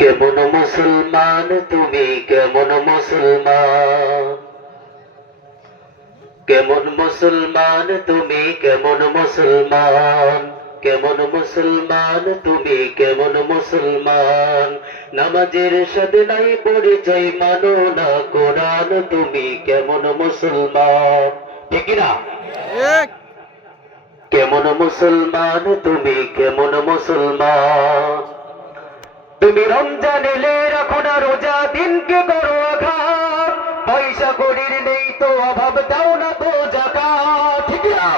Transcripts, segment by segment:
কেমন মুসলমান তুমি, কেমন মুসলমান, কেমন মুসলমান তুমি, কেমন মুসলমান, কেমন মুসলমান তুমি, কেমন মুসলমান। নামাজের সাথে নাই পরিচয়, মানো না কোরআন, তুমি কেমন মুসলমান। ঠিক না? কেমন মুসলমান তুমি, কেমন মুসলমান। তুমি রমজান এলে রাখো না রোজা, দিনকে করো আঘাত, পয়সা কড়ির নেই তো অভাব, দাও না তো যাকাত। ঠিক না?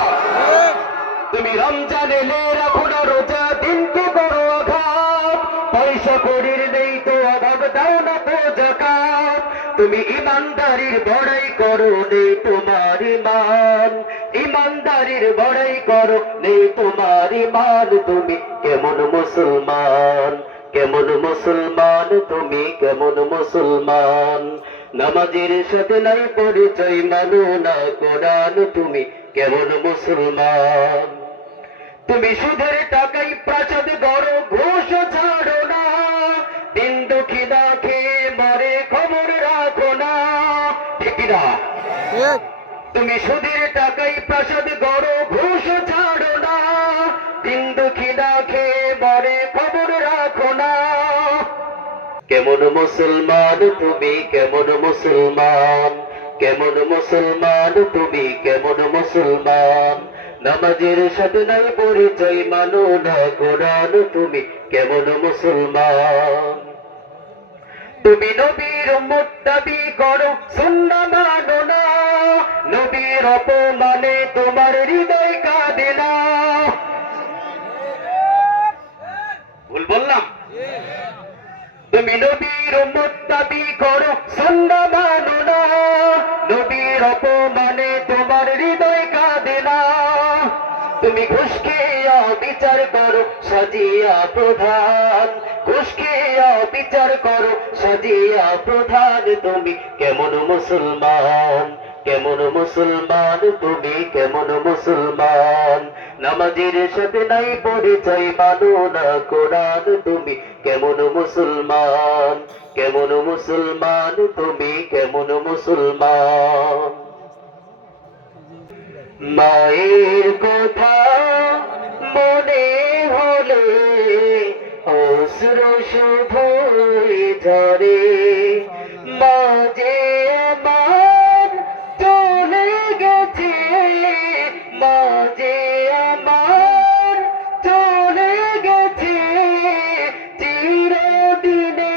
তুমি রমজান এলে রাখো না রোজা, দিনকে করো আঘাত, পয়সা কড়ির নেই তো অভাব, দাও না তো যাকাত। তুমি ইমানদারির বড়াই করো, নেই তোমার ইমান, ইমানদারির বড়াই করো, নেই তোমার ইমান। তুমি কেমন মুসলমান, কেমন মুসলমান তুমি, কেমন মুসলমান। নামাজের সাথে নাই পরিচয়, মানো না কোরআন, তুমি কেমন মুসলমান। তুমি সুদের টাকাই প্রাসাদ গড়ো, ঘুষ ছাড়ো না, দিন দুঃখীরা খেয়ে মরে, খবর রাখো না। ঠিক না? তুমি সুদের টাকাই প্রাসাদ গড়ো, ঘুষ ছাড়ো না, দিন দুঃখীরা খেয়ে মরে, খবর রাখো না। কেমন মুসলমান তুমি, কেমন মুসলমান, কেমন মুসলমান তুমি, কেমন মুসলমান। নামাজের সাথে নাই পরিচয়, মানো না কোরআন, তুমি কেমন মুসলমান। তুমি নবীর উম্মত দাবি করো, সুন্নাহ মানো না, নবীর অপমানে তোমার হৃদয় কাঁদে না। ভুল বললাম? তুমি নবীর উম্মত দাবি করো, সুন্নাহ মানো না, নবীর অপমানে তোমার হৃদয় কাঁদে না। তুমি ঘুষ খেয়ে বিচার করো, সাজিয়া প্রধান, ঘুষ খেয়ে বিচার করো, সাজিয়া প্রধান। তুমি কেমন মুসলমান, কেমন মুসলমান তুমি, কেমন মুসলমান। নামাজের সাথে নাই পরিচয়, মানো না কোরআন, তুমি কেমন মুসলমান, কেমন মুসলমান তুমি, কেমন মুসলমান। মায়ের কথা মনে হলে অশ্রু শুধুই ঝরে, মা যে আমার চলে গেছে, মা যে আমার চলে গেছে, চিরদিনের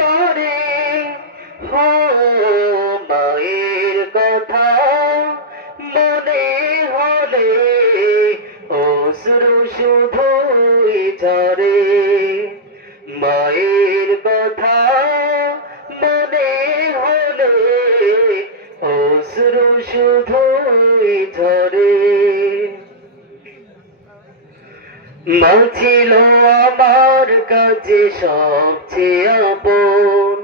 তরে। হো মায়ের কথা মনে হলে অশ্রু শুধুই ঝরে, মায়ের কথা মনে হলে অশ্রু শুধুই ঝরে। মা ছিল আমার কাছে সবচেয়ে আপন,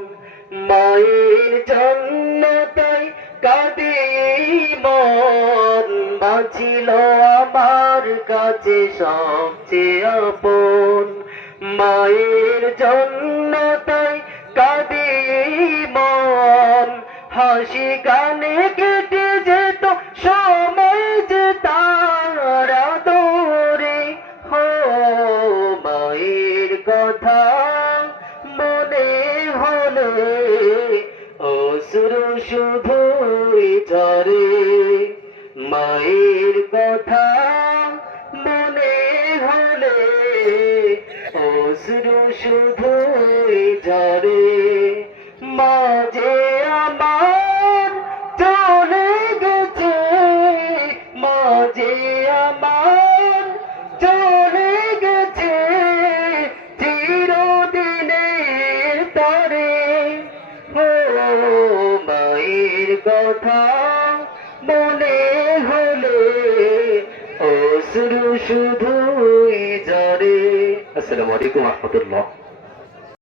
মায়ের জন্য তাই কাঁদে মন। মা ছিল আমার কাছে সবচেয়ে আপন, মায়ের জন্য তাই কাঁদে মন। হাসি গানে কেটে যেত সময় যে তার আদরে। হো মায়ের কথা মনে হলে অশ্রু শুধুই ঝরে, মায়ের কথা মনে হলে অশ্রু শুধুই ঝরে। মা যে আমার চলে গেছে, মা যে আমার চলে গেছে, চিরদিনের তরে। ও মায়ের কথা মনে হলে অশ্রু শুধুই ঝরে। আসসালামু আলাইকুম ওয়া রাহমাতুল্লাহ।